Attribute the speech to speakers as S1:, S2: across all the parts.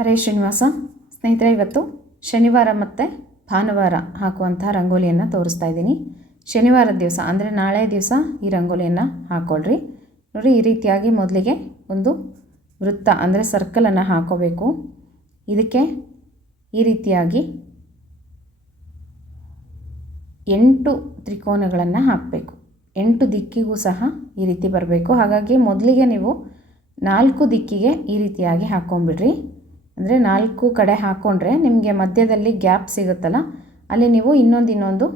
S1: ಹರೇ ಶ್ರೀನಿವಾಸ. ಸ್ನೇಹಿತರೆ, ಇವತ್ತು ಶನಿವಾರ ಮತ್ತು ಭಾನುವಾರ ಹಾಕುವಂಥ ರಂಗೋಲಿಯನ್ನು ತೋರಿಸ್ತಾ ಇದ್ದೀನಿ. ಶನಿವಾರದ ದಿವಸ, ಅಂದರೆ ನಾಳೆ ದಿವಸ ಈ ರಂಗೋಲಿಯನ್ನು ಹಾಕ್ಕೊಳ್ರಿ ನೋಡಿ, ಈ ರೀತಿಯಾಗಿ ಮೊದಲಿಗೆ ಒಂದು ವೃತ್ತ, ಅಂದರೆ ಸರ್ಕಲನ್ನು ಹಾಕೋಬೇಕು. ಇದಕ್ಕೆ ಈ ರೀತಿಯಾಗಿ ಎಂಟು ತ್ರಿಕೋನಗಳನ್ನು ಹಾಕಬೇಕು. ಎಂಟು ದಿಕ್ಕಿಗೂ ಸಹ ಈ ರೀತಿ ಬರಬೇಕು. ಹಾಗಾಗಿ ಮೊದಲಿಗೆ ನೀವು ನಾಲ್ಕು ದಿಕ್ಕಿಗೆ ಈ ರೀತಿಯಾಗಿ ಹಾಕ್ಕೊಂಬಿಡ್ರಿ ಅಂದರೆ ನಾಲ್ಕು ಕಡೆ ಹಾಕ್ಕೊಂಡ್ರೆ ನಿಮಗೆ ಮಧ್ಯದಲ್ಲಿ ಗ್ಯಾಪ್ ಸಿಗುತ್ತಲ್ಲ, ಅಲ್ಲಿ ನೀವು ಇನ್ನೊಂದು ಇನ್ನೊಂದು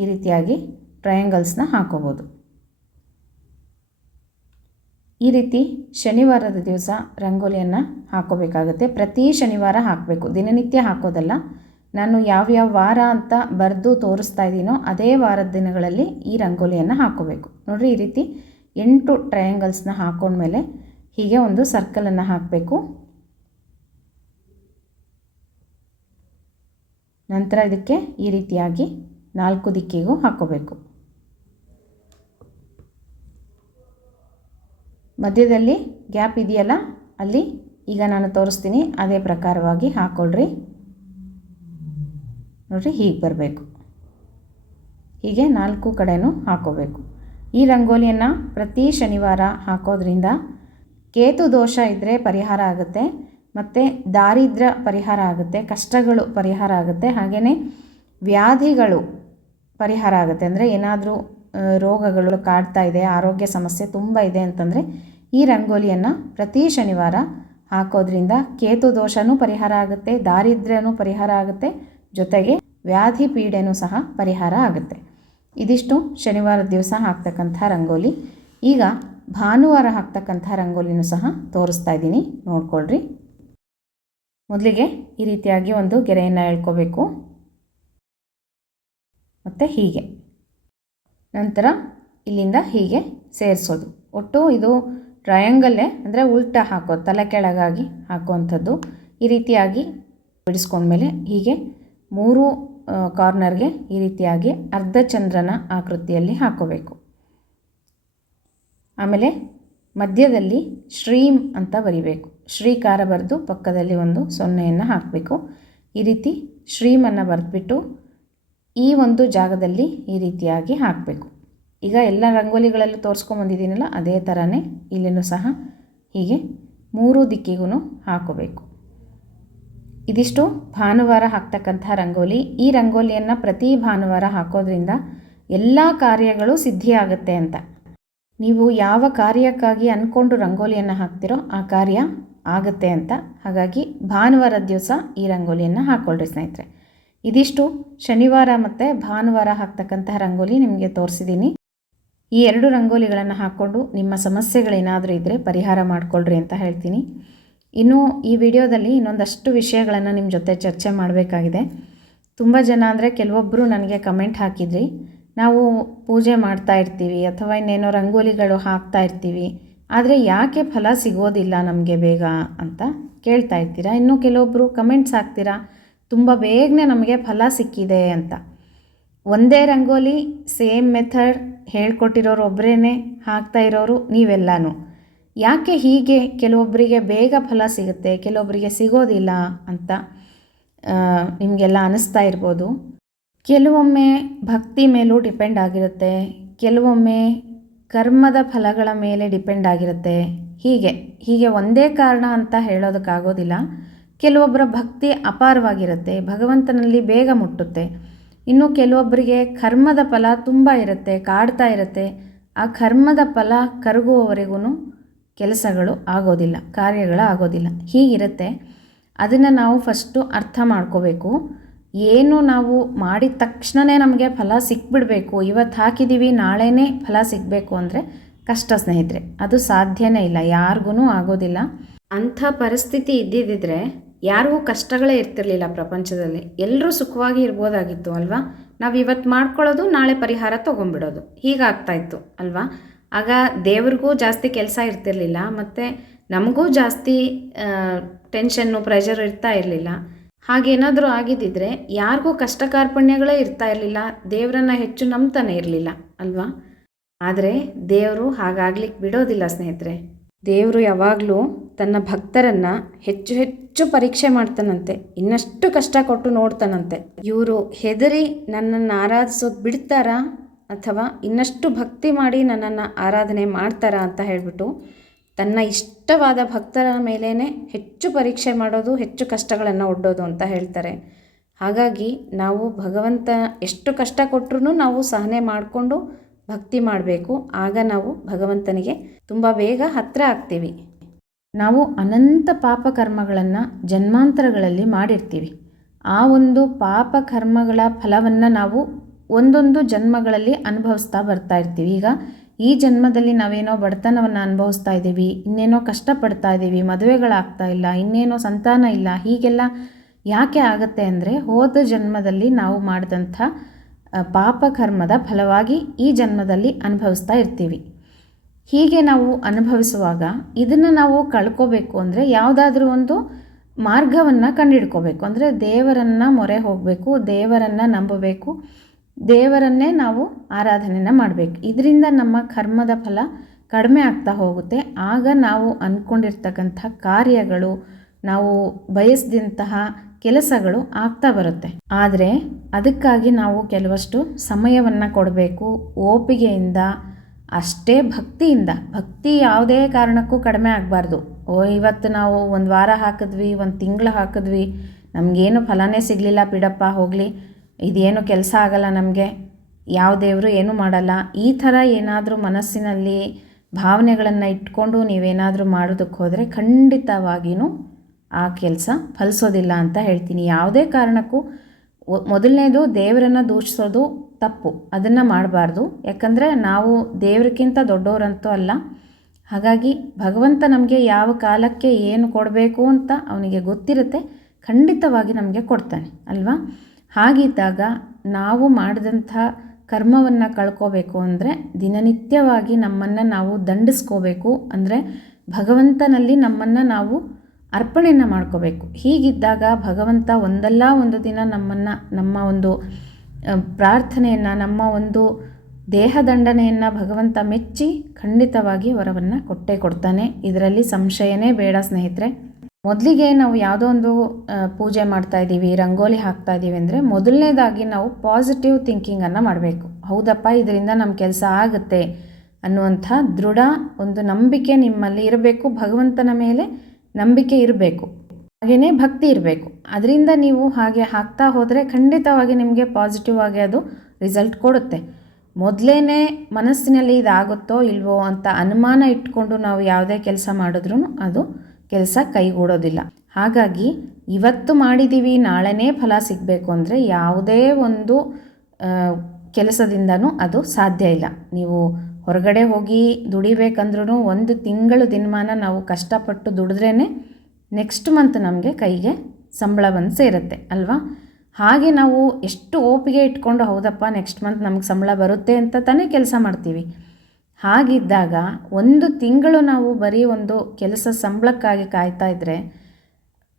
S1: ಈ ರೀತಿಯಾಗಿ ಟ್ರಯಾಂಗಲ್ಸ್ನ ಹಾಕೋಬೋದು. ಈ ರೀತಿ ಶನಿವಾರದ ದಿವಸ ರಂಗೋಲಿಯನ್ನು ಹಾಕೋಬೇಕಾಗುತ್ತೆ. ಪ್ರತಿ ಶನಿವಾರ ಹಾಕಬೇಕು. ದಿನನಿತ್ಯ ಹಾಕೋದಲ್ಲ. ನಾನು ಯಾವ್ಯಾವ ವಾರ ಅಂತ ಬರೆದು ತೋರಿಸ್ತಾ ಇದ್ದೀನೋ ಅದೇ ವಾರದ ದಿನಗಳಲ್ಲಿ ಈ ರಂಗೋಲಿಯನ್ನು ಹಾಕೋಬೇಕು. ನೋಡಿರಿ ಈ ರೀತಿ ಎಂಟು ಟ್ರಯಾಂಗಲ್ಸ್ನ ಹಾಕೊಂಡ್ಮೇಲೆ ಹೀಗೆ ಒಂದು ಸರ್ಕಲನ್ನು ಹಾಕಬೇಕು. ನಂತರ ಇದಕ್ಕೆ ಈ ರೀತಿಯಾಗಿ ನಾಲ್ಕು ದಿಕ್ಕಿಗೂ ಹಾಕೋಬೇಕು. ಮಧ್ಯದಲ್ಲಿ ಗ್ಯಾಪ್ ಇದೆಯಲ್ಲ, ಅಲ್ಲಿ ಈಗ ನಾನು ತೋರಿಸ್ತೀನಿ, ಅದೇ ಪ್ರಕಾರವಾಗಿ ಹಾಕೊಳ್ರಿ. ನೋಡಿರಿ, ಹೀಗೆ ಬರಬೇಕು. ಹೀಗೆ ನಾಲ್ಕು ಕಡೆಯೂ ಹಾಕೋಬೇಕು. ಈ ರಂಗೋಲಿಯನ್ನು ಪ್ರತಿ ಶನಿವಾರ ಹಾಕೋದ್ರಿಂದ ಕೇತು ದೋಷ ಇದ್ದರೆ ಪರಿಹಾರ ಆಗುತ್ತೆ. ಮತ್ತು ದಾರಿದ್ರ್ಯ ಪರಿಹಾರ ಆಗುತ್ತೆ, ಕಷ್ಟಗಳು ಪರಿಹಾರ ಆಗುತ್ತೆ ಹಾಗೆಯೇ ವ್ಯಾಧಿಗಳು ಪರಿಹಾರ ಆಗುತ್ತೆ. ಅಂದರೆ ಏನಾದರೂ ರೋಗಗಳು ಕಾಡ್ತಾ ಇದೆ, ಆರೋಗ್ಯ ಸಮಸ್ಯೆ ತುಂಬ ಇದೆ ಅಂತಂದರೆ ಈ ರಂಗೋಲಿಯನ್ನು ಪ್ರತಿ ಶನಿವಾರ ಹಾಕೋದ್ರಿಂದ ಕೇತು ದೋಷನೂ ಪರಿಹಾರ ಆಗುತ್ತೆ, ದಾರಿದ್ರ್ಯನೂ ಪರಿಹಾರ ಆಗುತ್ತೆ, ಜೊತೆಗೆ ವ್ಯಾಧಿ ಪೀಡೆನೂ ಸಹ ಪರಿಹಾರ ಆಗುತ್ತೆ. ಇದಿಷ್ಟು ಶನಿವಾರ ದಿವಸ ಹಾಕ್ತಕ್ಕಂಥ ರಂಗೋಲಿ. ಈಗ ಭಾನುವಾರ ಹಾಕ್ತಕ್ಕಂಥ ರಂಗೋಲಿನೂ ಸಹ ತೋರಿಸ್ತಾ ಇದ್ದೀನಿ, ನೋಡ್ಕೊಳ್ರಿ. ಮೊದಲಿಗೆ ಈ ರೀತಿಯಾಗಿ ಒಂದು ಗೆರೆಯನ್ನು ಎಳ್ಕೋಬೇಕು. ಮತ್ತು ಹೀಗೆ. ನಂತರ ಇಲ್ಲಿಂದ ಹೀಗೆ ಸೇರಿಸೋದು. ಒಟ್ಟು ಇದು ಟ್ರಯಾಂಗಲ್ಲೇ ಅಂದರೆ ಉಲ್ಟ ಹಾಕೋ, ತಲೆ ಕೆಳಗಾಗಿ ಹಾಕುವಂಥದ್ದು. ಈ ರೀತಿಯಾಗಿ ಬಿಡಿಸ್ಕೊಂಡ್ಮೇಲೆ ಹೀಗೆ ಮೂರು ಕಾರ್ನರ್ಗೆ ಈ ರೀತಿಯಾಗಿ ಅರ್ಧ ಚಂದ್ರನ ಆಕೃತಿಯಲ್ಲಿ ಹಾಕೋಬೇಕು. ಆಮೇಲೆ ಮಧ್ಯದಲ್ಲಿ ಶ್ರೀಮ್ ಅಂತ ಬರಿಬೇಕು. ಶ್ರೀಕಾರ ಬರೆದು ಪಕ್ಕದಲ್ಲಿ ಒಂದು ಸೊನ್ನೆಯನ್ನು ಹಾಕಬೇಕು. ಈ ರೀತಿ ಶ್ರೀಮನ್ನು ಬರೆದ್ಬಿಟ್ಟು ಈ ಒಂದು ಜಾಗದಲ್ಲಿ ಈ ರೀತಿಯಾಗಿ ಹಾಕಬೇಕು. ಈಗ ಎಲ್ಲ ರಂಗೋಲಿಗಳಲ್ಲೂ ತೋರಿಸ್ಕೊಂಬಂದಿದ್ದೀನಲ್ಲ ಅದೇ ಥರನೇ ಇಲ್ಲಿನೂ ಸಹ ಹೀಗೆ ಮೂರು ದಿಕ್ಕಿಗೂ ಹಾಕೋಬೇಕು. ಇದಿಷ್ಟು ಭಾನುವಾರ ಹಾಕ್ತಕ್ಕಂಥ ರಂಗೋಲಿ. ಈ ರಂಗೋಲಿಯನ್ನು ಪ್ರತಿ ಭಾನುವಾರ ಹಾಕೋದ್ರಿಂದ ಎಲ್ಲ ಕಾರ್ಯಗಳು ಸಿದ್ಧಿಯಾಗುತ್ತೆ ಅಂತ. ನೀವು ಯಾವ ಕಾರ್ಯಕ್ಕಾಗಿ ಅಂದ್ಕೊಂಡು ರಂಗೋಲಿಯನ್ನು ಹಾಕ್ತಿರೋ ಆ ಕಾರ್ಯ ಆಗುತ್ತೆ ಅಂತ. ಹಾಗಾಗಿ ಭಾನುವಾರ ದಿವಸ ಈ ರಂಗೋಲಿಯನ್ನು ಹಾಕ್ಕೊಳ್ರಿ ಸ್ನೇಹಿತರೆ. ಇದಿಷ್ಟು ಶನಿವಾರ ಮತ್ತು ಭಾನುವಾರ ಹಾಕ್ತಕ್ಕಂತಹ ರಂಗೋಲಿ ನಿಮಗೆ ತೋರಿಸಿದ್ದೀನಿ ಈ ಎರಡು ರಂಗೋಲಿಗಳನ್ನು ಹಾಕ್ಕೊಂಡು ನಿಮ್ಮ ಸಮಸ್ಯೆಗಳೇನಾದರೂ ಇದ್ದರೆ ಪರಿಹಾರ ಮಾಡಿಕೊಳ್ಳ್ರಿ ಅಂತ ಹೇಳ್ತೀನಿ. ಇನ್ನು ಈ ವಿಡಿಯೋದಲ್ಲಿ ಇನ್ನೊಂದಷ್ಟು ವಿಷಯಗಳನ್ನು ನಿಮ್ಮ ಜೊತೆ ಚರ್ಚೆ ಮಾಡಬೇಕಾಗಿದೆ. ತುಂಬ ಜನ ಅಂದರೆ ಕೆಲವೊಬ್ಬರು ನನಗೆ ಕಮೆಂಟ್ ಹಾಕಿದ್ರಿ. ನಾವು ಪೂಜೆ ಮಾಡ್ತಾ ಇರ್ತೀವಿ ಅಥವಾ ಇನ್ನೇನೋ ರಂಗೋಲಿಗಳು ಹಾಕ್ತಾ ಇರ್ತೀವಿ. ಆದರೆ ಯಾಕೆ ಫಲ ಸಿಗೋದಿಲ್ಲ ನಮಗೆ ಬೇಗ ಅಂತ ಕೇಳ್ತಾ ಇರ್ತೀರಾ? ಇನ್ನು ಕೆಲವೊಬ್ಬರು ಕಮೆಂಟ್ಸ್ ಹಾಕ್ತೀರಾ? ತುಂಬ ಬೇಗನೆ ನಮಗೆ ಫಲ ಸಿಕ್ಕಿದೆ ಅಂತ. ಒಂದೇ ರಂಗೋಲಿ ಸೇಮ್ ಮೆಥಡ್ ಹೇಳ್ಕೊಟ್ಟಿರೋರು ಒಬ್ಬರೇ ಹಾಕ್ತಾ ಇರೋರು ನೀವೆಲ್ಲನೂ. ಯಾಕೆ ಹೀಗೆ ಕೆಲವೊಬ್ಬರಿಗೆ ಬೇಗ ಫಲ ಸಿಗುತ್ತೆ ಕೆಲವೊಬ್ಬರಿಗೆ ಸಿಗೋದಿಲ್ಲ ಅಂತ ನಿಮಗೆಲ್ಲ ಅನಿಸ್ತಾ ಇರ್ಬೋದು? ಕೆಲವೊಮ್ಮೆ ಭಕ್ತಿ ಮೇಲೂ ಡಿಪೆಂಡ್ ಆಗಿರುತ್ತೆ. ಕೆಲವೊಮ್ಮೆ ಕರ್ಮದ ಫಲಗಳ ಮೇಲೆ ಡಿಪೆಂಡ್ ಆಗಿರುತ್ತೆ. ಹೀಗೆ ಹೀಗೆ ಒಂದೇ ಕಾರಣ ಅಂತ ಹೇಳೋದಕ್ಕಾಗೋದಿಲ್ಲ. ಕೆಲವೊಬ್ಬರ ಭಕ್ತಿ ಅಪಾರವಾಗಿರುತ್ತೆ, ಭಗವಂತನಲ್ಲಿ ಬೇಗ ಮುಟ್ಟುತ್ತೆ. ಇನ್ನು ಕೆಲವೊಬ್ಬರಿಗೆ ಕರ್ಮದ ಫಲ ತುಂಬ ಇರುತ್ತೆ, ಕಾಡ್ತಾ ಇರುತ್ತೆ. ಆ ಕರ್ಮದ ಫಲ ಕರಗುವವರೆಗೂ ಕೆಲಸಗಳು ಆಗೋದಿಲ್ಲ, ಕಾರ್ಯಗಳು ಆಗೋದಿಲ್ಲ. ಹೀಗಿರುತ್ತೆ. ಅದನ್ನು ನಾವು ಫಸ್ಟು ಅರ್ಥ ಮಾಡ್ಕೋಬೇಕು. ಏನು ನಾವು ಮಾಡಿದ ತಕ್ಷಣವೇ ನಮಗೆ ಫಲ ಸಿಕ್ಬಿಡಬೇಕು. ಇವತ್ತು ಹಾಕಿದ್ದೀವಿ, ನಾಳೆನೇ ಫಲ ಸಿಗಬೇಕು ಅಂದರೆ ಕಷ್ಟ ಸ್ನೇಹಿತರೆ, ಅದು ಸಾಧ್ಯನೇ ಇಲ್ಲ ಯಾರಿಗೂ ಆಗೋದಿಲ್ಲ. ಅಂಥ ಪರಿಸ್ಥಿತಿ ಇದ್ದಿದ್ದಿದ್ರೆ ಯಾರಿಗೂ ಕಷ್ಟಗಳೇ ಇರ್ತಿರ್ಲಿಲ್ಲ ಪ್ರಪಂಚದಲ್ಲಿ. ಎಲ್ಲರೂ ಸುಖವಾಗಿ ಇರ್ಬೋದಾಗಿತ್ತು ಅಲ್ವಾ? ನಾವು ಇವತ್ತು ಮಾಡ್ಕೊಳ್ಳೋದು, ನಾಳೆ ಪರಿಹಾರ ತೊಗೊಂಬಿಡೋದು ಹೀಗಾಗ್ತಾಯಿತ್ತು ಅಲ್ವಾ? ಆಗ ದೇವ್ರಿಗೂ ಜಾಸ್ತಿ ಕೆಲಸ ಇರ್ತಿರ್ಲಿಲ್ಲ, ಮತ್ತು ನಮಗೂ ಜಾಸ್ತಿ ಟೆನ್ಷನ್ನು ಪ್ರೆಷರ್ ಇರ್ತಾ ಇರಲಿಲ್ಲ. ಹಾಗೇನಾದರೂ ಆಗಿದ್ದಿದ್ರೆ ಯಾರಿಗೂ ಕಷ್ಟ ಕಾರ್ಪಣ್ಯಗಳೇ ಇರ್ತಾ ಇರಲಿಲ್ಲ. ದೇವರನ್ನು ಹೆಚ್ಚು ನಂಬ್ತಾನೆ ಇರಲಿಲ್ಲ, ಅಲ್ವಾ? ಆದರೆ ದೇವರು ಹಾಗಾಗ್ಲಿಕ್ಕೆ ಬಿಡೋದಿಲ್ಲ ಸ್ನೇಹಿತರೆ. ದೇವರು ಯಾವಾಗಲೂ ತನ್ನ ಭಕ್ತರನ್ನು ಹೆಚ್ಚು ಹೆಚ್ಚು ಪರೀಕ್ಷೆ ಮಾಡ್ತಾನಂತೆ. ಇನ್ನಷ್ಟು ಕಷ್ಟ ಕೊಟ್ಟು ನೋಡ್ತಾನಂತೆ. ಇವರು ಹೆದರಿ ನನ್ನನ್ನು ಆರಾಧಿಸೋದು ಬಿಡ್ತಾರಾ? ಅಥವಾ ಇನ್ನಷ್ಟು ಭಕ್ತಿ ಮಾಡಿ ನನ್ನನ್ನು ಆರಾಧನೆ ಮಾಡ್ತಾರಾ ಅಂತ ಹೇಳಿಬಿಟ್ಟು ತನ್ನ ಇಷ್ಟವಾದ ಭಕ್ತರ ಮೇಲೇ ಹೆಚ್ಚು ಪರೀಕ್ಷೆ ಮಾಡೋದು, ಹೆಚ್ಚು ಕಷ್ಟಗಳನ್ನು ಒಡ್ಡೋದು ಅಂತ ಹೇಳ್ತಾರೆ. ಹಾಗಾಗಿ ನಾವು ಭಗವಂತ ಎಷ್ಟು ಕಷ್ಟ ಕೊಟ್ಟರು ನಾವು ಸಹನೆ ಮಾಡಿಕೊಂಡು ಭಕ್ತಿ ಮಾಡಬೇಕು. ಆಗ ನಾವು ಭಗವಂತನಿಗೆ ತುಂಬ ಬೇಗ ಹತ್ತಿರ ಆಗ್ತೀವಿ. ನಾವು ಅನಂತ ಪಾಪಕರ್ಮಗಳನ್ನು ಜನ್ಮಾಂತರಗಳಲ್ಲಿ ಮಾಡಿರ್ತೀವಿ. ಆ ಒಂದು ಪಾಪಕರ್ಮಗಳ ಫಲವನ್ನು ನಾವು ಒಂದೊಂದು ಜನ್ಮಗಳಲ್ಲಿ ಅನುಭವಿಸ್ತಾ ಬರ್ತಾ ಇರ್ತೀವಿ. ಈಗ ಈ ಜನ್ಮದಲ್ಲಿ ನಾವೇನೋ ಬಡತನವನ್ನು ಅನುಭವಿಸ್ತಾ ಇದ್ದೀವಿ, ಇನ್ನೇನೋ ಕಷ್ಟಪಡ್ತಾ ಇದ್ದೀವಿ, ಮದುವೆಗಳಾಗ್ತಾ ಇಲ್ಲ, ಇನ್ನೇನೋ ಸಂತಾನ ಇಲ್ಲ, ಹೀಗೆಲ್ಲ ಯಾಕೆ ಆಗುತ್ತೆ ಅಂದರೆ ಹೋದ ಜನ್ಮದಲ್ಲಿ ನಾವು ಮಾಡಿದಂಥ ಪಾಪಕರ್ಮದ ಫಲವಾಗಿ ಈ ಜನ್ಮದಲ್ಲಿ ಅನುಭವಿಸ್ತಾ ಇರ್ತೀವಿ. ಹೀಗೆ ನಾವು ಅನುಭವಿಸುವಾಗ ಇದನ್ನು ನಾವು ಕಳ್ಕೋಬೇಕು ಅಂದರೆ ಯಾವುದಾದ್ರೂ ಒಂದು ಮಾರ್ಗವನ್ನು ಕಂಡುಹಿಡ್ಕೋಬೇಕು ಅಂದರೆ ದೇವರನ್ನು ಮೊರೆ ಹೋಗಬೇಕು, ದೇವರನ್ನು ನಂಬಬೇಕು ದೇವರನ್ನೇ ನಾವು ಆರಾಧನೆಯನ್ನು ಮಾಡಬೇಕು. ಇದರಿಂದ ನಮ್ಮ ಕರ್ಮದ ಫಲ ಕಡಿಮೆ ಆಗ್ತಾ ಹೋಗುತ್ತೆ. ಆಗ ನಾವು ಅಂದ್ಕೊಂಡಿರ್ತಕ್ಕಂಥ ಕಾರ್ಯಗಳು, ನಾವು ಬಯಸಿದಂತಹ ಕೆಲಸಗಳು ಆಗ್ತಾ ಬರುತ್ತೆ. ಆದರೆ ಅದಕ್ಕಾಗಿ ನಾವು ಕೆಲವಷ್ಟು ಸಮಯವನ್ನು ಕೊಡಬೇಕು. ಓಪಿಗೆಯಿಂದ, ಅಷ್ಟೇ ಭಕ್ತಿಯಿಂದ. ಭಕ್ತಿ ಯಾವುದೇ ಕಾರಣಕ್ಕೂ ಕಡಿಮೆ ಆಗಬಾರ್ದು. ಓ, ಇವತ್ತು ನಾವು ಒಂದು ವಾರ ಹಾಕಿದ್ವಿ, ಒಂದು ತಿಂಗಳು ಹಾಕಿದ್ವಿ. ನಮಗೇನು ಫಲನೇ ಸಿಗಲಿಲ್ಲ, ಬಿಡಪ್ಪ ಹೋಗಲಿ. ಇದೇನು ಕೆಲಸ ಆಗಲ್ಲ ನಮಗೆ. ಯಾವ ದೇವರು ಏನೂ ಮಾಡಲ್ಲ. ಈ ಥರ ಏನಾದರೂ ಮನಸ್ಸಿನಲ್ಲಿ ಭಾವನೆಗಳನ್ನು ಇಟ್ಕೊಂಡು ನೀವೇನಾದರೂ ಮಾಡೋದಕ್ಕೆ ಹೋದರೆ ಖಂಡಿತವಾಗಿಯೂ ಆ ಕೆಲಸ ಫಲಿಸೋದಿಲ್ಲ ಅಂತ ಹೇಳ್ತೀನಿ. ಯಾವುದೇ ಕಾರಣಕ್ಕೂ ಮೊದಲನೇದು ದೇವರನ್ನು ದೂಷಿಸೋದು ತಪ್ಪು. ಅದನ್ನು ಮಾಡಬಾರ್ದು. ಯಾಕಂದರೆ ನಾವು ದೇವ್ರಿಗಿಂತ ದೊಡ್ಡವರಂತೂ ಅಲ್ಲ. ಹಾಗಾಗಿ ಭಗವಂತ ನಮಗೆ ಯಾವ ಕಾಲಕ್ಕೆ ಏನು ಕೊಡಬೇಕು ಅಂತ ಅವನಿಗೆ ಗೊತ್ತಿರುತ್ತೆ. ಖಂಡಿತವಾಗಿ ನಮಗೆ ಕೊಡ್ತಾನೆ, ಅಲ್ವಾ? ಹಾಗಿದ್ದಾಗ ನಾವು ಮಾಡಿದಂಥ ಕರ್ಮವನ್ನು ಕಳ್ಕೋಬೇಕು ಅಂದರೆ ದಿನನಿತ್ಯವಾಗಿ ನಮ್ಮನ್ನು ನಾವು ದಂಡಿಸ್ಕೋಬೇಕು ಅಂದರೆ ಭಗವಂತನಲ್ಲಿ ನಮ್ಮನ್ನು ನಾವು ಅರ್ಪಣೆಯನ್ನು ಮಾಡ್ಕೋಬೇಕು. ಹೀಗಿದ್ದಾಗ ಭಗವಂತ ಒಂದಲ್ಲ ಒಂದು ದಿನ ನಮ್ಮನ್ನು, ನಮ್ಮ ಒಂದು ಪ್ರಾರ್ಥನೆಯನ್ನು, ನಮ್ಮ ಒಂದು ದೇಹದಂಡನೆಯನ್ನು ಭಗವಂತ ಮೆಚ್ಚಿ ಖಂಡಿತವಾಗಿ ವರವನ್ನು ಕೊಟ್ಟೇ ಕೊಡ್ತಾನೆ. ಇದರಲ್ಲಿ ಸಂಶಯನೇ ಬೇಡ ಸ್ನೇಹಿತರೆ. ಮೊದಲಿಗೆ ನಾವು ಯಾವುದೋ ಒಂದು ಪೂಜೆ ಮಾಡ್ತಾ ಇದ್ದೀವಿ, ರಂಗೋಲಿ ಹಾಕ್ತಾ ಇದ್ದೀವಿ ಅಂದರೆ ಮೊದಲನೇದಾಗಿ ನಾವು ಪಾಸಿಟಿವ್ ಥಿಂಕಿಂಗನ್ನು ಮಾಡಬೇಕು. ಹೌದಪ್ಪ, ಇದರಿಂದ ನಮ್ಮ ಕೆಲಸ ಆಗುತ್ತೆ ಅನ್ನುವಂಥ ದೃಢ ಒಂದು ನಂಬಿಕೆ ನಿಮ್ಮಲ್ಲಿ ಇರಬೇಕು, ಭಗವಂತನ ಮೇಲೆ ನಂಬಿಕೆ ಇರಬೇಕು. ಹಾಗೆಯೇ ಭಕ್ತಿ ಇರಬೇಕು. ಅದರಿಂದ ನೀವು ಹಾಗೆ ಹಾಕ್ತಾ ಹೋದರೆ ಖಂಡಿತವಾಗಿ ನಿಮಗೆ ಪಾಸಿಟಿವ್ ಆಗಿ ಅದು ರಿಸಲ್ಟ್ ಕೊಡುತ್ತೆ. ಮೊದಲೇ ಮನಸ್ಸಿನಲ್ಲಿ ಇದಾಗುತ್ತೋ ಇಲ್ವೋ ಅಂತ ಅನುಮಾನ ಇಟ್ಕೊಂಡು ನಾವು ಯಾವುದೇ ಕೆಲಸ ಮಾಡಿದ್ರೂ ಅದು ಕೆಲಸ ಕೈಗೂಡೋದಿಲ್ಲ. ಹಾಗಾಗಿ ಇವತ್ತು ಮಾಡಿದ್ದೀವಿ ನಾಳೆನೇ ಫಲ ಸಿಗಬೇಕು ಅಂದರೆ ಯಾವುದೇ ಒಂದು ಕೆಲಸದಿಂದನೂ ಅದು ಸಾಧ್ಯ ಇಲ್ಲ. ನೀವು ಹೊರಗಡೆ ಹೋಗಿ ದುಡಿಬೇಕಂದ್ರೂ ಒಂದು ತಿಂಗಳು ದಿನಮಾನ ನಾವು ಕಷ್ಟಪಟ್ಟು ದುಡಿದ್ರೇ ನೆಕ್ಸ್ಟ್ ಮಂತ್ ನಮಗೆ ಕೈಗೆ ಸಂಬಳ ಬಂದು ಸೇರುತ್ತೆ, ಅಲ್ವಾ? ಹಾಗೆ ನಾವು ಎಷ್ಟು ಓಪಿಗೆ ಇಟ್ಕೊಂಡು ಹೌದಪ್ಪ ನೆಕ್ಸ್ಟ್ ಮಂತ್ ನಮಗೆ ಸಂಬಳ ಬರುತ್ತೆ ಅಂತ ತಾನೇ ಕೆಲಸ ಮಾಡ್ತೀವಿ. ಹಾಗಿದ್ದಾಗ ಒಂದು ತಿಂಗಳು ನಾವು ಬರೀ ಒಂದು ಕೆಲಸ ಸಂಬಳಕ್ಕಾಗಿ ಕಾಯ್ತಾ ಇದ್ದರೆ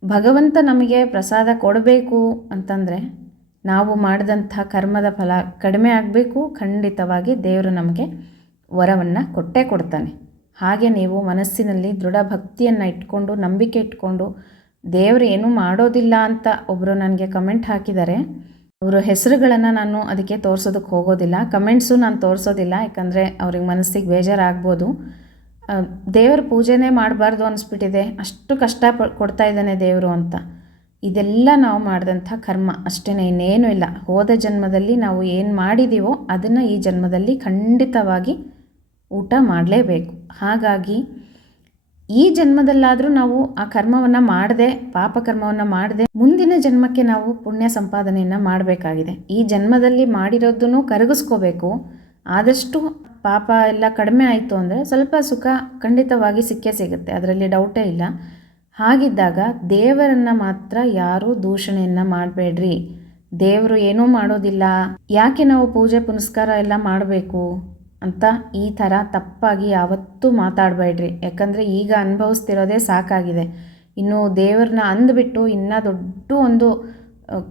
S1: ಭಗವಂತ ನಮಗೆ ಪ್ರಸಾದ ಕೊಡಬೇಕು ಅಂತಂದರೆ ನಾವು ಮಾಡಿದಂಥ ಕರ್ಮದ ಫಲ ಕಡಿಮೆ ಆಗಬೇಕು, ಖಂಡಿತವಾಗಿ ದೇವರು ನಮಗೆ ವರವನ್ನು ಕೊಟ್ಟೇ ಕೊಡ್ತಾನೆ. ಹಾಗೆ ನೀವು ಮನಸ್ಸಿನಲ್ಲಿ ದೃಢ ಭಕ್ತಿಯನ್ನು ಇಟ್ಕೊಂಡು, ನಂಬಿಕೆ ಇಟ್ಕೊಂಡು ದೇವರು ಏನೂ ಮಾಡೋದಿಲ್ಲ ಅಂತ ಒಬ್ಬರು ನನಗೆ ಕಮೆಂಟ್ ಹಾಕಿದ್ದಾರೆ. ಅವರ ಹೆಸರುಗಳನ್ನು ನಾನು ಅದಕ್ಕೆ ತೋರಿಸೋದಕ್ಕೆ ಹೋಗೋದಿಲ್ಲ. ಕಮೆಂಟ್ಸು ನಾನು ತೋರಿಸೋದಿಲ್ಲ, ಯಾಕಂದರೆ ಅವ್ರಿಗೆ ಮನಸ್ಸಿಗೆ ಬೇಜಾರಾಗ್ಬೋದು. ದೇವರ ಪೂಜೆನೇ ಮಾಡಬಾರ್ದು ಅನಿಸ್ಬಿಟ್ಟಿದೆ. ಅಷ್ಟು ಕಷ್ಟ ಪ, ಕೊಡ್ತಾ ಇದ್ದಾನೆ ದೇವರು ಅಂತ. ಇದೆಲ್ಲ ನಾವು ಮಾಡಿದಂಥ ಕರ್ಮ. ಅಷ್ಟೇ ಇನ್ನೇನೂ ಇಲ್ಲ. ಹೋದ ಜನ್ಮದಲ್ಲಿ ನಾವು ಏನು ಮಾಡಿದ್ದೀವೋ ಅದನ್ನು ಈ ಜನ್ಮದಲ್ಲಿ ಖಂಡಿತವಾಗಿ ಊಟ ಮಾಡಲೇಬೇಕು. ಹಾಗಾಗಿ ಈ ಜನ್ಮದಲ್ಲಾದರೂ ನಾವು ಆ ಕರ್ಮವನ್ನು ಮಾಡದೆ ಪಾಪ ಕರ್ಮವನ್ನು ಮಾಡದೆ, ಮುಂದಿನ ಜನ್ಮಕ್ಕೆ ನಾವು ಪುಣ್ಯ ಸಂಪಾದನೆಯನ್ನು ಮಾಡಬೇಕಾಗಿದೆ. ಈ ಜನ್ಮದಲ್ಲಿ ಮಾಡಿರೋದನ್ನು ಕರಗಿಸ್ಕೋಬೇಕು. ಆದಷ್ಟು ಪಾಪ ಎಲ್ಲ ಕಡಿಮೆ ಆಯಿತು ಅಂದರೆ ಸ್ವಲ್ಪ ಸುಖ ಖಂಡಿತವಾಗಿ ಸಿಕ್ಕೇ ಸಿಗುತ್ತೆ, ಅದರಲ್ಲಿ ಡೌಟೇ ಇಲ್ಲ. ಹಾಗಿದ್ದಾಗ ದೇವರನ್ನು ಮಾತ್ರ ಯಾರೂ ದೂಷಣೆಯನ್ನು ಮಾಡಬೇಡ್ರಿ. ದೇವರು ಏನೂ ಮಾಡೋದಿಲ್ಲ. ಯಾಕೆ ನಾವು ಪೂಜೆ ಪುನಸ್ಕಾರ ಎಲ್ಲ ಮಾಡಬೇಕು? ಅಂತ ಈ ಥರ ತಪ್ಪಾಗಿ ಯಾವತ್ತೂ ಮಾತಾಡಬೇಡ್ರಿ. ಯಾಕಂದರೆ ಈಗ ಅನುಭವಿಸ್ತಿರೋದೇ ಸಾಕಾಗಿದೆ. ಇನ್ನು ದೇವ್ರನ್ನ ಅಂದ್ಬಿಟ್ಟು ಇನ್ನೂ ದೊಡ್ಡ ಒಂದು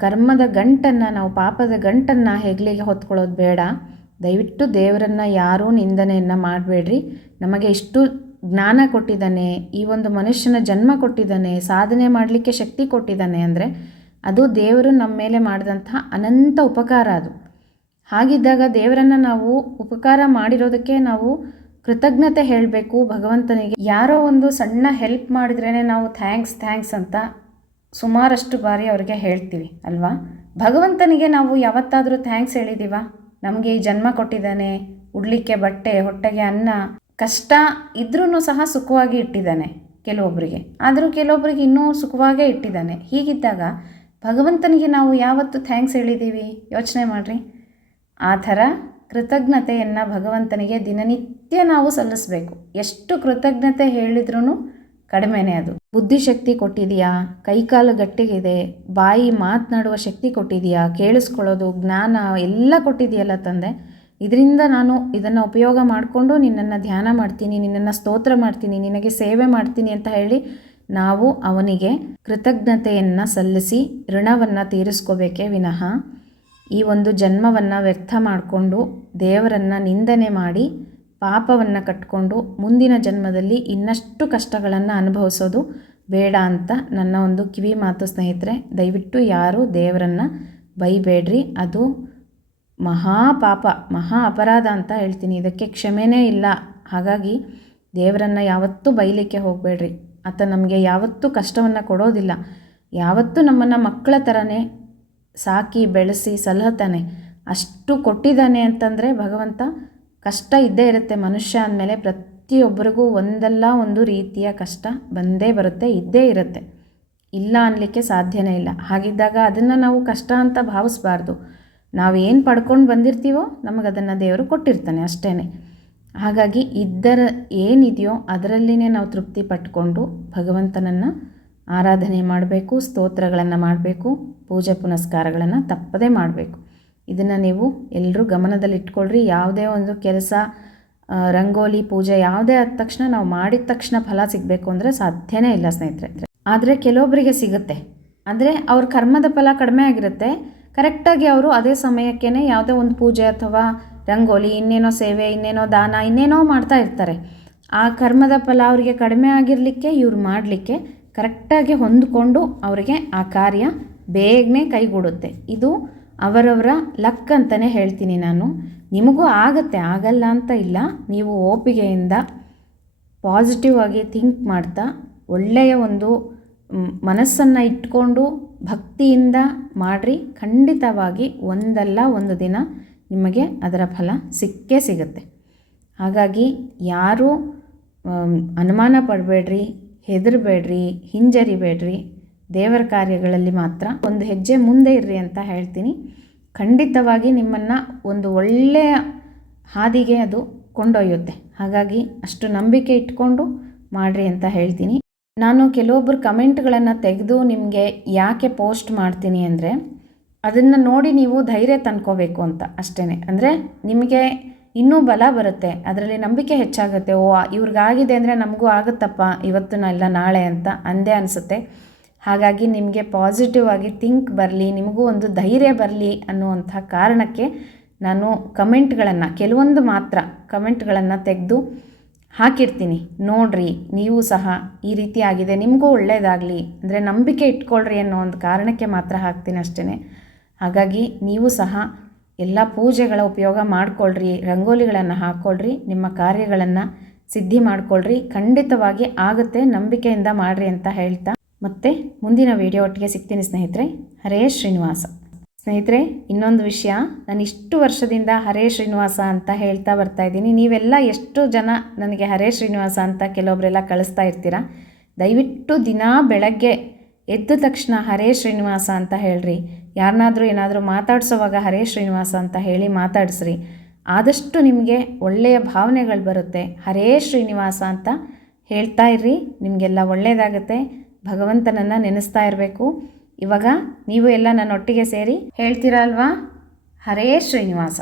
S1: ಕರ್ಮದ ಗಂಟನ್ನು, ನಾವು ಪಾಪದ ಗಂಟನ್ನು ಹೆಗ್ಲಿಗೆ ಹೊತ್ಕೊಳ್ಳೋದು ಬೇಡ. ದಯವಿಟ್ಟು ದೇವರನ್ನು ಯಾರೂ ನಿಂದನೆಯನ್ನು ಮಾಡಬೇಡ್ರಿ. ನಮಗೆ ಇಷ್ಟು ಜ್ಞಾನ ಕೊಟ್ಟಿದ್ದಾನೆ, ಈ ಒಂದು ಮನುಷ್ಯನ ಜನ್ಮ ಕೊಟ್ಟಿದ್ದಾನೆ, ಸಾಧನೆ ಮಾಡಲಿಕ್ಕೆ ಶಕ್ತಿ ಕೊಟ್ಟಿದ್ದಾನೆ ಅಂದರೆ ಅದು ದೇವರು ನಮ್ಮ ಮೇಲೆ ಮಾಡಿದಂತಹ ಅನಂತ ಉಪಕಾರ ಅದು. ಹಾಗಿದ್ದಾಗ ದೇವರನ್ನು ನಾವು ಉಪಕಾರ ಮಾಡಿರೋದಕ್ಕೆ ನಾವು ಕೃತಜ್ಞತೆ ಹೇಳಬೇಕು. ಭಗವಂತನಿಗೆ ಯಾರೋ ಒಂದು ಸಣ್ಣ ಹೆಲ್ಪ್ ಮಾಡಿದ್ರೇ ನಾವು ಥ್ಯಾಂಕ್ಸ್ ಥ್ಯಾಂಕ್ಸ್ ಅಂತ ಸುಮಾರಷ್ಟು ಬಾರಿ ಅವ್ರಿಗೆ ಹೇಳ್ತೀವಿ, ಅಲ್ವಾ? ಭಗವಂತನಿಗೆ ನಾವು ಯಾವತ್ತಾದರೂ ಥ್ಯಾಂಕ್ಸ್ ಹೇಳಿದ್ದೀವ ನಮಗೆ ಈ ಜನ್ಮ ಕೊಟ್ಟಿದ್ದಾನೆ, ಉಡ್ಲಿಕ್ಕೆ ಬಟ್ಟೆ, ಹೊಟ್ಟೆಗೆ ಅನ್ನ, ಕಷ್ಟ ಇದ್ರೂ ಸಹ ಸುಖವಾಗಿ ಇಟ್ಟಿದ್ದಾನೆ ಕೆಲವೊಬ್ಬರಿಗೆ ಆದರೂ ಕೆಲವೊಬ್ಬರಿಗೆ ಇನ್ನೂ ಸುಖವಾಗೇ ಇಟ್ಟಿದ್ದಾನೆ. ಹೀಗಿದ್ದಾಗ ಭಗವಂತನಿಗೆ ನಾವು ಯಾವತ್ತು ಥ್ಯಾಂಕ್ಸ್ ಹೇಳಿದ್ದೀವಿ ಯೋಚನೆ ಮಾಡಿರಿ. ಆ ಥರ ಕೃತಜ್ಞತೆಯನ್ನು ಭಗವಂತನಿಗೆ ದಿನನಿತ್ಯ ನಾವು ಸಲ್ಲಿಸಬೇಕು. ಎಷ್ಟು ಕೃತಜ್ಞತೆ ಹೇಳಿದ್ರೂ ಕಡಿಮೆನೆ ಅದು. ಬುದ್ಧಿಶಕ್ತಿ ಕೊಟ್ಟಿದೆಯಾ? ಕೈಕಾಲು ಗಟ್ಟಿಗಿದೆ. ಬಾಯಿ ಮಾತನಾಡುವ ಶಕ್ತಿ ಕೊಟ್ಟಿದೆಯಾ? ಕೇಳಿಸ್ಕೊಳ್ಳೋದು, ಜ್ಞಾನ ಎಲ್ಲ ಕೊಟ್ಟಿದೆಯಲ್ಲ ತಂದೆ. ಇದರಿಂದ ನಾನು ಇದನ್ನು ಉಪಯೋಗ ಮಾಡಿಕೊಂಡು ನಿನ್ನನ್ನು ಧ್ಯಾನ ಮಾಡ್ತೀನಿ, ನಿನ್ನನ್ನು ಸ್ತೋತ್ರ ಮಾಡ್ತೀನಿ, ನಿನಗೆ ಸೇವೆ ಮಾಡ್ತೀನಿ ಅಂತ ಹೇಳಿ ನಾವು ಅವನಿಗೆ ಕೃತಜ್ಞತೆಯನ್ನು ಸಲ್ಲಿಸಿ ಋಣವನ್ನು ತೀರಿಸ್ಕೋಬೇಕೇ ವಿನಃ. ಈ ಒಂದು ಜನ್ಮವನ್ನು ವ್ಯರ್ಥ ಮಾಡಿಕೊಂಡು ದೇವರನ್ನು ನಿಂದನೆ ಮಾಡಿ ಪಾಪವನ್ನು ಕಟ್ಕೊಂಡು ಮುಂದಿನ ಜನ್ಮದಲ್ಲಿ ಇನ್ನಷ್ಟು ಕಷ್ಟಗಳನ್ನು ಅನುಭವಿಸೋದು ಬೇಡ ಅಂತ ನನ್ನ ಒಂದು ಕಿವಿ ಮಾತು ಸ್ನೇಹಿತರೆ. ದಯವಿಟ್ಟು ಯಾರು ದೇವರನ್ನು ಬೈಬೇಡ್ರಿ. ಅದು ಮಹಾ ಪಾಪ ಮಹಾ ಅಪರಾಧ ಅಂತ ಹೇಳ್ತೀನಿ. ಇದಕ್ಕೆ ಕ್ಷಮೆನೇ ಇಲ್ಲ. ಹಾಗಾಗಿ ದೇವರನ್ನು ಯಾವತ್ತೂ ಬೈಲಿಕ್ಕೆ ಹೋಗಬೇಡ್ರಿ. ಆತ ನಮಗೆ ಯಾವತ್ತೂ ಕಷ್ಟವನ್ನು ಕೊಡೋದಿಲ್ಲ. ಯಾವತ್ತೂ ನಮ್ಮನ್ನು ಮಕ್ಕಳ ಥರನೇ ಸಾಕಿ ಬೆಳೆಸಿ ಸಲಹತಾನೆ. ಅಷ್ಟು ಕೊಟ್ಟಿದ್ದಾನೆ ಅಂತಂದರೆ ಭಗವಂತ ಕಷ್ಟ ಇದ್ದೇ ಇರುತ್ತೆ. ಮನುಷ್ಯ ಅಂದಮೇಲೆ ಪ್ರತಿಯೊಬ್ಬರಿಗೂ ಒಂದಲ್ಲ ಒಂದು ರೀತಿಯ ಕಷ್ಟ ಬಂದೇ ಬರುತ್ತೆ, ಇದ್ದೇ ಇರುತ್ತೆ. ಇಲ್ಲ ಅನ್ನಲಿಕ್ಕೆ ಸಾಧ್ಯನೇ ಇಲ್ಲ. ಹಾಗಿದ್ದಾಗ ಅದನ್ನು ನಾವು ಕಷ್ಟ ಅಂತ ಭಾವಿಸ್ಬಾರ್ದು. ನಾವು ಏನು ಪಡ್ಕೊಂಡು ಬಂದಿರ್ತೀವೋ ನಮಗೆ ಅದನ್ನು ದೇವರು ಕೊಟ್ಟಿರ್ತಾನೆ ಅಷ್ಟೇ ಹಾಗಾಗಿ ಇದ್ದರ ಏನಿದೆಯೋ ಅದರಲ್ಲಿನೇ ನಾವು ತೃಪ್ತಿ ಪಟ್ಕೊಂಡು ಭಗವಂತನನ್ನು ಆರಾಧನೆ ಮಾಡಬೇಕು, ಸ್ತೋತ್ರಗಳನ್ನು ಮಾಡಬೇಕು, ಪೂಜೆ ಪುನಸ್ಕಾರಗಳನ್ನು ತಪ್ಪದೇ ಮಾಡಬೇಕು. ಇದನ್ನು ನೀವು ಎಲ್ಲರೂ ಗಮನದಲ್ಲಿಟ್ಕೊಳ್ರಿ. ಯಾವುದೇ ಒಂದು ಕೆಲಸ ರಂಗೋಲಿ, ಪೂಜೆ ಯಾವುದೇ ಆದ ತಕ್ಷಣ ನಾವು ಮಾಡಿದ ತಕ್ಷಣ ಫಲ ಸಿಗಬೇಕು ಅಂದರೆ ಸಾಧ್ಯನೇ ಇಲ್ಲ ಸ್ನೇಹಿತರೆ. ಆದರೆ ಕೆಲವೊಬ್ಬರಿಗೆ ಸಿಗುತ್ತೆ. ಅಂದರೆ ಅವ್ರ ಕರ್ಮದ ಫಲ ಕಡಿಮೆ ಆಗಿರುತ್ತೆ. ಕರೆಕ್ಟಾಗಿ ಅವರು ಅದೇ ಸಮಯಕ್ಕೇ ಯಾವುದೇ ಒಂದು ಪೂಜೆ ಅಥವಾ ರಂಗೋಲಿ, ಇನ್ನೇನೋ ಸೇವೆ, ಇನ್ನೇನೋ ದಾನ, ಇನ್ನೇನೋ ಮಾಡ್ತಾ ಇರ್ತಾರೆ. ಆ ಕರ್ಮದ ಫಲ ಅವರಿಗೆ ಕಡಿಮೆ ಆಗಿರಲಿಕ್ಕೆ, ಇವ್ರು ಮಾಡಲಿಕ್ಕೆ ಕರೆಕ್ಟಾಗಿ ಹೊಂದಿಕೊಂಡು ಅವರಿಗೆ ಆ ಕಾರ್ಯ ಬೇಗನೆ ಕೈಗೂಡುತ್ತೆ. ಇದು ಅವರವರ ಲಕ್ ಅಂತಲೇ ಹೇಳ್ತೀನಿ ನಾನು. ನಿಮಗೂ ಆಗುತ್ತೆ, ಆಗಲ್ಲ ಅಂತ ಇಲ್ಲ. ನೀವು ಒಪ್ಪಿಗೆಯಿಂದ ಪಾಸಿಟಿವ್ ಆಗಿ ಥಿಂಕ್ ಮಾಡ್ತಾ, ಒಳ್ಳೆಯ ಒಂದು ಮನಸ್ಸನ್ನು ಇಟ್ಕೊಂಡು ಭಕ್ತಿಯಿಂದ ಮಾಡಿರಿ. ಖಂಡಿತವಾಗಿ ಒಂದಲ್ಲ ಒಂದು ದಿನ ನಿಮಗೆ ಅದರ ಫಲ ಸಿಕ್ಕೇ ಸಿಗುತ್ತೆ. ಹಾಗಾಗಿ ಯಾರೂ ಅನುಮಾನ ಪಡಬೇಡ್ರಿ. ಹೆದರಬೇಡ್ರಿ, ಹಿಂಜರಿಬೇಡ್ರಿ. ದೇವರ ಕಾರ್ಯಗಳಲ್ಲಿ ಮಾತ್ರ ಒಂದು ಹೆಜ್ಜೆ ಮುಂದೆ ಇರ್ರಿ ಅಂತ ಹೇಳ್ತೀನಿ. ಖಂಡಿತವಾಗಿ ನಿಮ್ಮನ್ನು ಒಂದು ಒಳ್ಳೆಯ ಹಾದಿಗೆ ಅದು ಕೊಂಡೊಯ್ಯುತ್ತೆ. ಹಾಗಾಗಿ ಅಷ್ಟು ನಂಬಿಕೆ ಇಟ್ಕೊಂಡು ಮಾಡಿರಿ ಅಂತ ಹೇಳ್ತೀನಿ. ನಾನು ಕೆಲವೊಬ್ಬರು ಕಮೆಂಟ್ಗಳನ್ನು ತೆಗೆದು ನಿಮಗೆ ಯಾಕೆ ಪೋಸ್ಟ್ ಮಾಡ್ತೀನಿ ಅಂದರೆ, ಅದನ್ನು ನೋಡಿ ನೀವು ಧೈರ್ಯ ತಂದ್ಕೋಬೇಕು ಅಂತ ಅಷ್ಟೇ ಅಂದರೆ ನಿಮಗೆ ಇನ್ನೂ ಬಲ ಬರುತ್ತೆ. ಅದರಲ್ಲಿ ನಂಬಿಕೆ ಹೆಚ್ಚಾಗುತ್ತೆ. ಓ ಇವ್ರಿಗಾಗಿದೆ ಅಂದರೆ ನಮಗೂ ಆಗುತ್ತಪ್ಪ, ಇವತ್ತು ಇಲ್ಲ, ನಾಳೆ ಅಂತ ಅಂದೇ ಅನಿಸುತ್ತೆ. ಹಾಗಾಗಿ ನಿಮಗೆ ಪಾಸಿಟಿವ್ ಆಗಿ ಥಿಂಕ್ ಬರಲಿ, ನಿಮಗೂ ಒಂದು ಧೈರ್ಯ ಬರಲಿ ಅನ್ನುವಂಥ ಕಾರಣಕ್ಕೆ ನಾನು ಕಮೆಂಟ್ಗಳನ್ನು, ಕೆಲವೊಂದು ಮಾತ್ರ ಕಮೆಂಟ್ಗಳನ್ನು ತೆಗೆದು ಹಾಕಿರ್ತೀನಿ. ನೋಡ್ರಿ, ನೀವು ಸಹ ಈ ರೀತಿ ಆಗಿದೆ, ನಿಮಗೂ ಒಳ್ಳೆಯದಾಗಲಿ ಅಂದರೆ ನಂಬಿಕೆ ಇಟ್ಕೊಳ್ರಿ ಅನ್ನೋ ಒಂದು ಕಾರಣಕ್ಕೆ ಮಾತ್ರ ಹಾಕ್ತೀನಿ ಅಷ್ಟೇ ಹಾಗಾಗಿ ನೀವು ಸಹ ಎಲ್ಲ ಪೂಜೆಗಳ ಉಪಯೋಗ ಮಾಡಿಕೊಳ್ಳ್ರಿ ರಂಗೋಲಿಗಳನ್ನು ಹಾಕ್ಕೊಳ್ರಿ ನಿಮ್ಮ ಕಾರ್ಯಗಳನ್ನು ಸಿದ್ಧಿ ಮಾಡ್ಕೊಳ್ರಿ, ಖಂಡಿತವಾಗಿ ಆಗುತ್ತೆ, ನಂಬಿಕೆಯಿಂದ ಮಾಡಿರಿ ಅಂತ ಹೇಳ್ತಾ ಮತ್ತೆ ಮುಂದಿನ ವಿಡಿಯೋ ಒಟ್ಟಿಗೆ ಸಿಗ್ತೀನಿ ಸ್ನೇಹಿತರೆ. ಹರೇ ಶ್ರೀನಿವಾಸ. ಸ್ನೇಹಿತರೆ, ಇನ್ನೊಂದು ವಿಷಯ, ನಾನು ಇಷ್ಟು ವರ್ಷದಿಂದ ಹರೇ ಶ್ರೀನಿವಾಸ ಅಂತ ಹೇಳ್ತಾ ಬರ್ತಾ ಇದ್ದೀನಿ. ನೀವೆಲ್ಲ ಎಷ್ಟು ಜನ ನನಗೆ ಹರೇ ಶ್ರೀನಿವಾಸ ಅಂತ ಕೆಲವೊಬ್ಬರೆಲ್ಲ ಕಳಿಸ್ತಾ ಇರ್ತೀರ? ದಯವಿಟ್ಟು ದಿನ ಬೆಳಗ್ಗೆ ಎದ್ದ ತಕ್ಷಣ ಹರೇ ಶ್ರೀನಿವಾಸ ಅಂತ ಹೇಳ್ರಿ. ಯಾರನ್ನಾದರೂ ಏನಾದರೂ ಮಾತಾಡಿಸೋವಾಗ ಹರೇ ಶ್ರೀನಿವಾಸ ಅಂತ ಹೇಳಿ ಮಾತಾಡಿಸ್ರಿ. ಆದಷ್ಟು ನಿಮಗೆ ಒಳ್ಳೆಯ ಭಾವನೆಗಳು ಬರುತ್ತೆ. ಹರೇ ಶ್ರೀನಿವಾಸ ಅಂತ ಹೇಳ್ತಾ ಇರ್ರಿ. ನಿಮಗೆಲ್ಲ ಒಳ್ಳೆಯದಾಗುತ್ತೆ ಭಗವಂತನನ್ನು ನೆನೆಸ್ತಾ ಇರಬೇಕು. ಇವಾಗ ನೀವು ಎಲ್ಲ ನನ್ನೊಟ್ಟಿಗೆ ಸೇರಿ ಹೇಳ್ತೀರಾ ಅಲ್ವಾ ಹರೇ ಶ್ರೀನಿವಾಸ.